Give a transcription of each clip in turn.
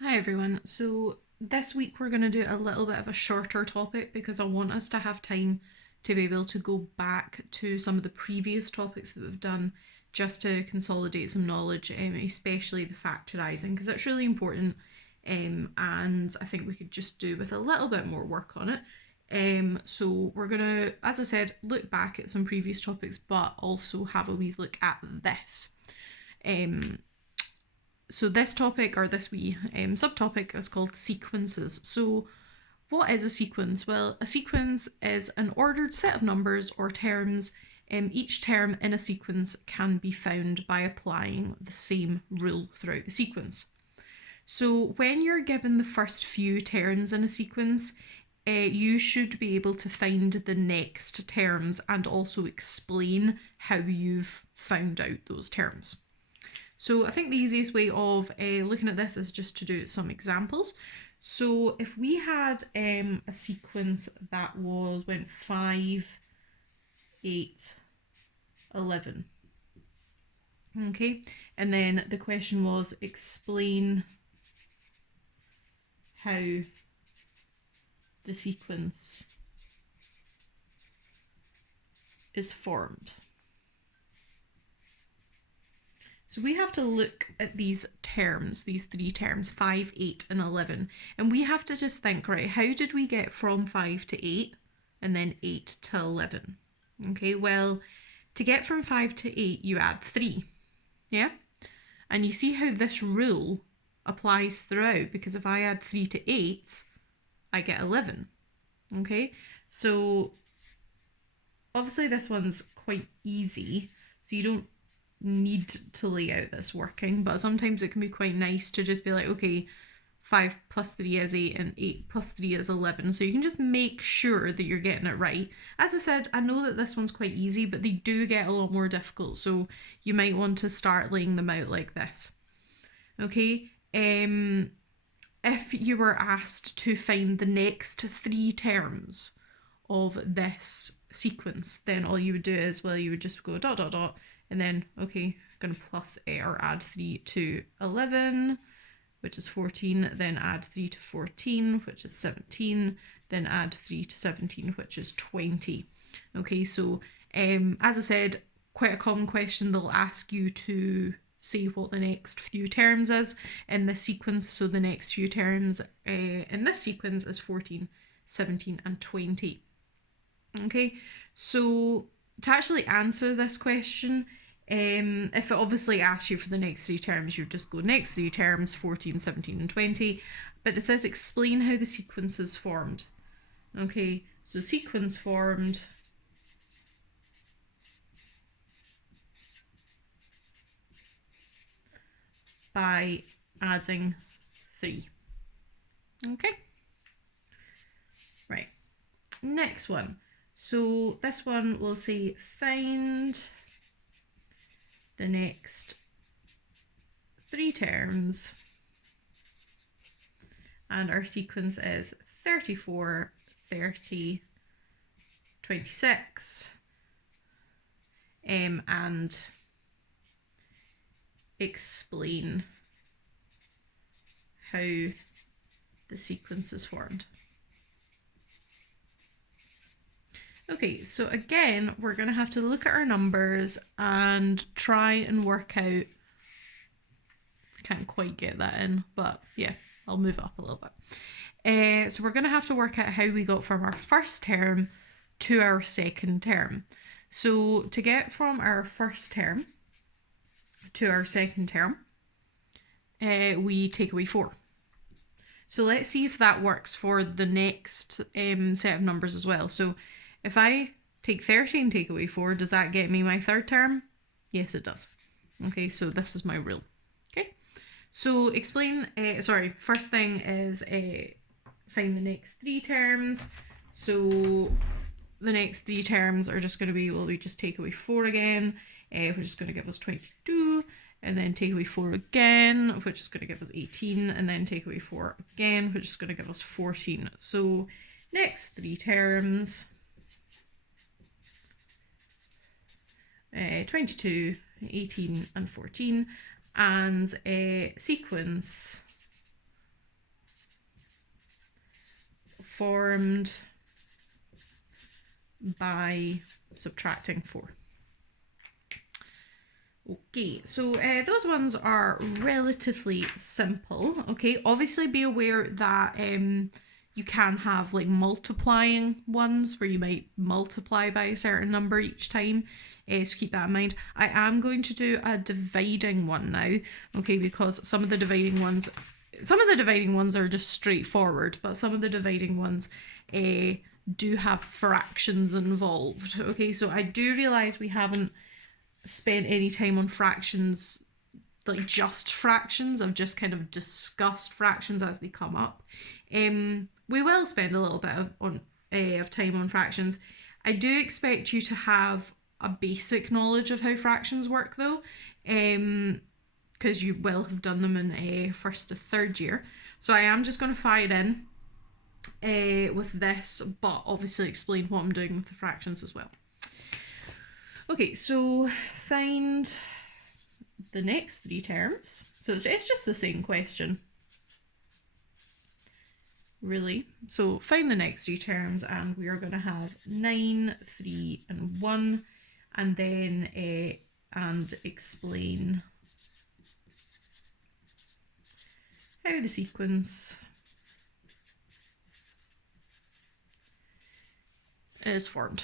Hi everyone. So this week we're going to do a little bit of a shorter topic because I want us to have time to be able to go back to some of the previous topics that we've done just to consolidate some knowledge, especially the factorising because it's really important. And I think we could just do with a little bit more work on it. So we're gonna, as I said, look back at some previous topics, but also have a wee look at this. Um, so this topic or this wee subtopic is called sequences. So what is a sequence? Well, a sequence is an ordered set of numbers or terms. Each term in a sequence can be found by applying the same rule throughout the sequence. So when you're given the first few terms in a sequence, you should be able to find the next terms and also explain how you've found out those terms. So I think the easiest way of looking at this is just to do some examples. So if we had a sequence that went 5, 8, 11, okay, and then the question was explain how the sequence is formed. So we have to look at these terms, these three terms, 5, 8, and 11. And we have to just think, right, how did we get from 5 to 8 and then 8 to 11? Okay, well, to get from 5 to 8, you add 3. Yeah? And you see how this rule applies throughout because if I add 3 to 8, I get 11. Okay, so obviously this one's quite easy, so you don't need to lay out this working, but sometimes it can be quite nice to just be like, okay, 5 plus 3 is 8 and 8 plus 3 is 11. So you can just make sure that you're getting it right. As I said, I know that this one's quite easy, but they do get a lot more difficult. So you might want to start laying them out like this. Okay. If you were asked to find the next 3 terms of this sequence, then all you would do is, well, you would just go dot dot dot and then, okay, going to plus or add 3 to 11, which is 14, then add 3 to 14, which is 17, then add 3 to 17, which is 20. Okay, so as I said, quite a common question. They'll ask you to say what the next few terms is in this sequence. So the next few terms in this sequence is 14, 17, and 20. Okay, so to actually answer this question, if it obviously asks you for the next 3 terms, you just go next 3 terms, 14, 17, and 20. But it says explain how the sequence is formed. Okay, so sequence formed by adding 3. Okay, right. Next one. So this one will say find the next 3 terms, and our sequence is 34, 30, 26, and explain how the sequence is formed. Okay, so again, we're going to have to look at our numbers and try and work out. Can't quite get that in, but yeah, I'll move it up a little bit. So we're going to have to work out how we got from our first term to our second term. So to get from our first term to our second term, we take away 4. So let's see if that works for the next set of numbers as well. So if I take 30 and take away 4, does that get me my third term? Yes, it does. Okay, so this is my rule. Okay, so explain, first thing is find the next 3 terms. So the next 3 terms are just going to be, well, we just take away 4 again, which is going to give us 22, and then take away 4 again, which is going to give us 18, and then take away 4 again, which is going to give us 14. So next 3 terms, 22, 18, and 14, and sequence formed by subtracting 4. Okay, so those ones are relatively simple. Okay, obviously be aware that you can have like multiplying ones where you might multiply by a certain number each time. So keep that in mind. I am going to do a dividing one now, okay, because some of the dividing ones are just straightforward, but some of the dividing ones do have fractions involved. Okay, so I do realise we haven't spent any time on fractions, like just fractions. I've just kind of discussed fractions as they come up. We will spend a little bit of time on fractions. I do expect you to have a basic knowledge of how fractions work though, because you will have done them in first to third year. So I am just going to fire in with this, but obviously explain what I'm doing with the fractions as well. Okay, so find the next 3 terms. So it's just the same question, really. So find the next 3 terms, and we are going to have 9, 3, and 1, and then and explain how the sequence is formed.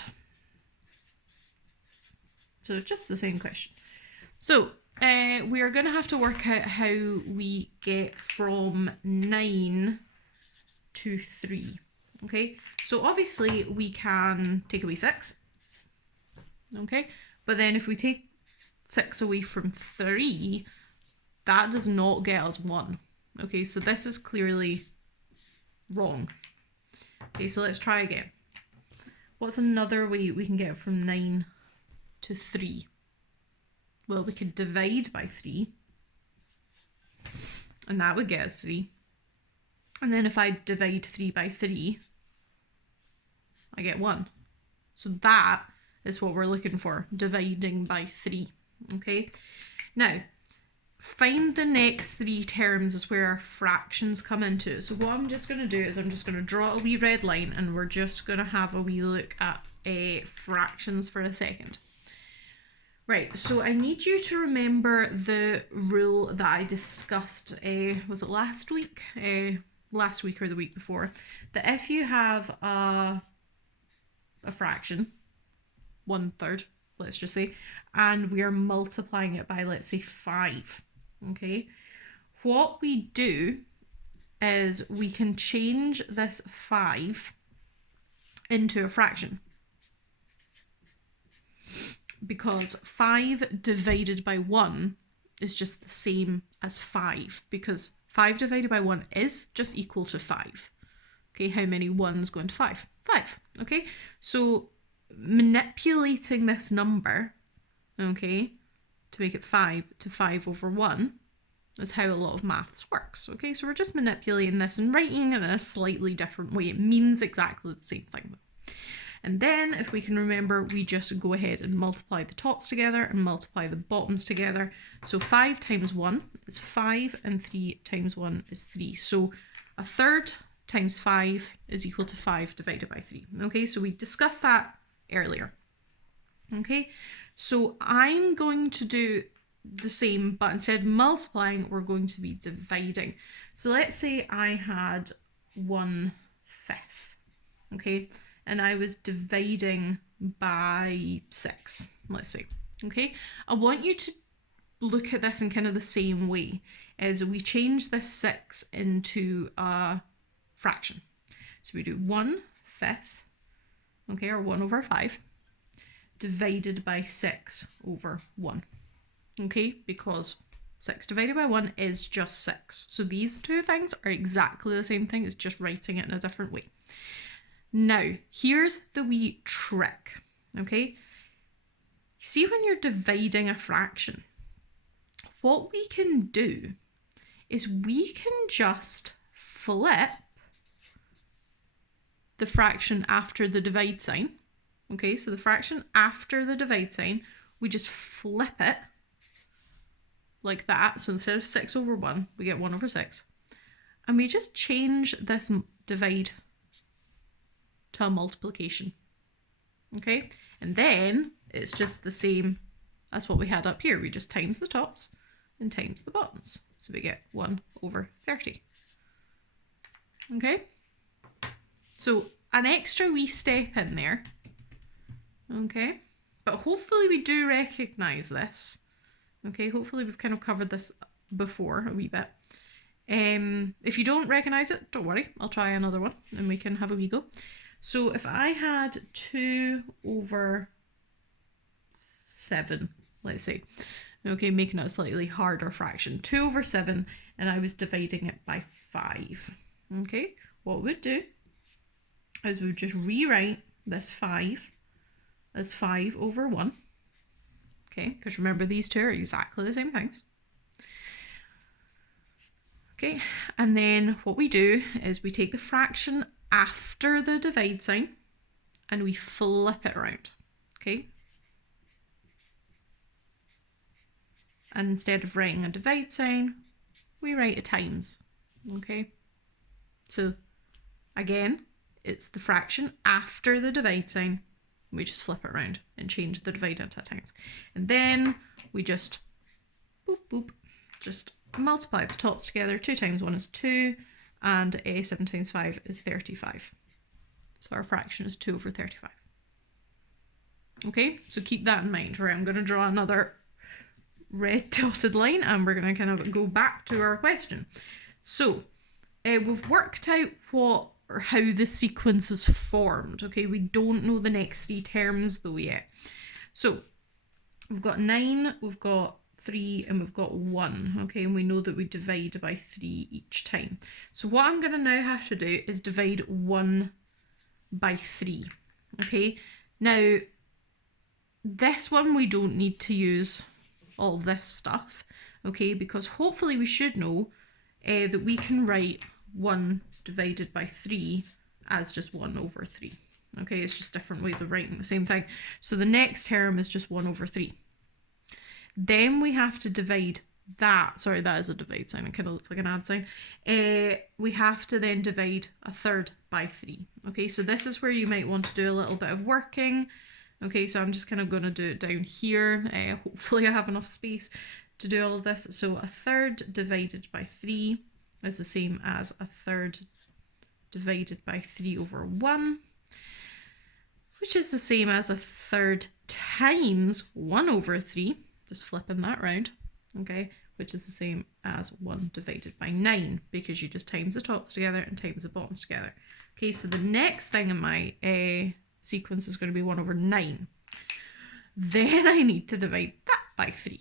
So it's just the same question. So we are going to have to work out how we get from 9 to 3. Okay, so obviously we can take away 6. Okay, but then if we take 6 away from 3, that does not get us 1. Okay, so this is clearly wrong. Okay, so let's try again. What's another way we can get from 9 to 3? Well, we could divide by 3, and that would get us 3. And then if I divide 3 by 3, I get 1. So that is what we're looking for, dividing by 3. Okay, now find the next 3 terms is where fractions come into. So what I'm just going to do is I'm just going to draw a wee red line, and we're just going to have a wee look at fractions for a second. Right, so I need you to remember the rule that I discussed, was it last week? Last week or the week before, that if you have a fraction, 1/3, let's just say, and we are multiplying it by, let's say, 5, okay? What we do is we can change this 5 into a fraction, because 5 divided by 1 is just the same as 5, because 5 divided by 1 is just equal to 5. Okay, how many 1s go into 5? 5, okay? So manipulating this number, okay, to make it 5 to 5 over 1 is how a lot of maths works, okay? So we're just manipulating this and writing it in a slightly different way. It means exactly the same thing. And then, if we can remember, we just go ahead and multiply the tops together and multiply the bottoms together. So 5 times 1 is 5, and 3 times 1 is 3. So 1/3 times 5 is equal to 5 divided by 3. Okay, so we discussed that earlier. Okay, so I'm going to do the same, but instead of multiplying, we're going to be dividing. So let's say I had 1/5, okay, and I was dividing by 6, let's say, okay? I want you to look at this in kind of the same way, as we change this 6 into a fraction. So we do 1/5, okay, or 1/5, divided by 6 over 1, okay, because 6 divided by 1 is just 6. So these two things are exactly the same thing, it's just writing it in a different way. Now, here's the wee trick, okay? See, when you're dividing a fraction, what we can do is we can just flip the fraction after the divide sign, okay? So the fraction after the divide sign, we just flip it like that. So instead of 6 over 1, we get 1/6. And we just change this divide to a multiplication. Okay, and then it's just the same as what we had up here. We just times the tops and times the bottoms. So we get 1 over 30. Okay, so an extra wee step in there. Okay, but hopefully we do recognise this. Okay, hopefully we've kind of covered this before a wee bit. If you don't recognise it, don't worry, I'll try another one and we can have a wee go. So if I had 2 over 7, let's say, okay, making it a slightly harder fraction, 2 over 7, and I was dividing it by 5. Okay, what we'd do is we'd just rewrite this 5 as 5 over 1. Okay, because remember these two are exactly the same things. Okay, and then what we do is we take the fraction after the divide sign and we flip it around. Okay, and instead of writing a divide sign, we write a times. Okay, so again, it's the fraction after the divide sign. We just flip it around and change the divide into times. And then we just boop, boop, just multiply the tops together. 2 times 1 is 2, and 7 times 5 is 35. So our fraction is 2 over 35. Okay, so keep that in mind. Right, I'm going to draw another red dotted line and we're going to kind of go back to our question. So we've worked out what or how the sequence is formed. Okay, we don't know the next 3 terms though yet. So we've got 9, we've got 3, and we've got 1. Okay, and we know that we divide by 3 each time. So what I'm going to now have to do is divide 1 by 3. Okay, now this one we don't need to use all this stuff. Okay, because hopefully we should know that we can write 1 divided by 3 as just 1 over 3. Okay, it's just different ways of writing the same thing. So the next term is just 1 over 3. Then we have to divide that. Sorry, that is a divide sign. It kind of looks like an add sign. We have to then divide 1/3 by 3. Okay, so this is where you might want to do a little bit of working. Okay, so I'm just kind of going to do it down here. Hopefully I have enough space to do all of this. So 1/3 divided by 3 is the same as 1/3 divided by 3 over 1, which is the same as 1/3 times 1 over 3, just flipping that round, okay, which is the same as 1 divided by 9, because you just times the tops together and times the bottoms together. Okay, so the next thing in my sequence is going to be 1 over 9. Then I need to divide that by 3.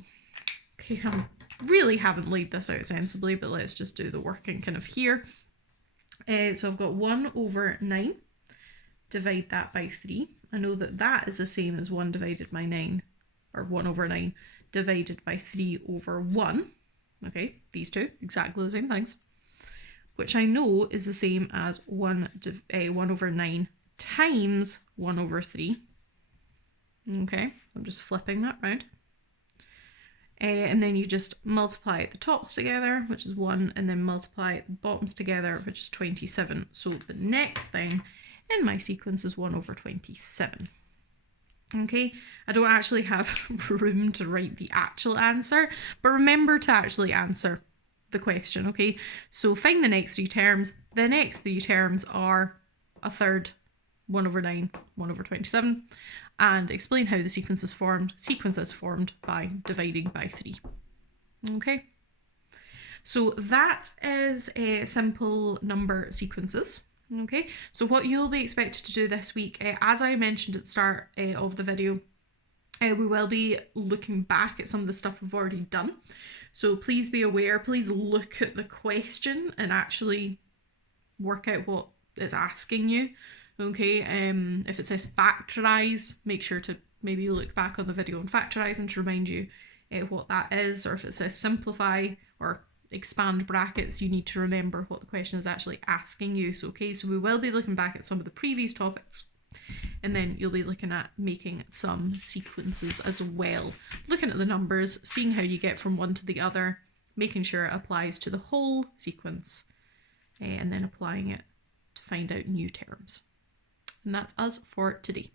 Okay, I really haven't laid this out sensibly, but let's just do the working kind of here. So I've got 1 over 9, divide that by 3. I know that that is the same as 1 divided by 9, or 1 over 9 divided by 3 over 1. Okay, these two, exactly the same things. Which I know is the same as 1 over 9 times 1 over 3. Okay, I'm just flipping that round. And then you just multiply the tops together, which is 1, and then multiply the bottoms together, which is 27. So the next thing in my sequence is 1 over 27. Okay, I don't actually have room to write the actual answer, but remember to actually answer the question, okay? So find the next 3 terms. The next 3 terms are 1/3, 1 over 9, 1 over 27, and explain how the sequence is formed. Sequence is formed by dividing by 3. Okay, so that is simple number sequences. Okay, so what you'll be expected to do this week, as I mentioned at the start of the video, we will be looking back at some of the stuff we've already done. So please be aware, please look at the question and actually work out what it's asking you. Okay, if it says factorize, make sure to maybe look back on the video on factorize and to remind you what that is. Or if it says simplify or expand brackets, you need to remember what the question is actually asking you. So, okay, so we will be looking back at some of the previous topics, and then you'll be looking at making some sequences as well. Looking at the numbers, seeing how you get from one to the other, making sure it applies to the whole sequence, and then applying it to find out new terms. And that's us for today.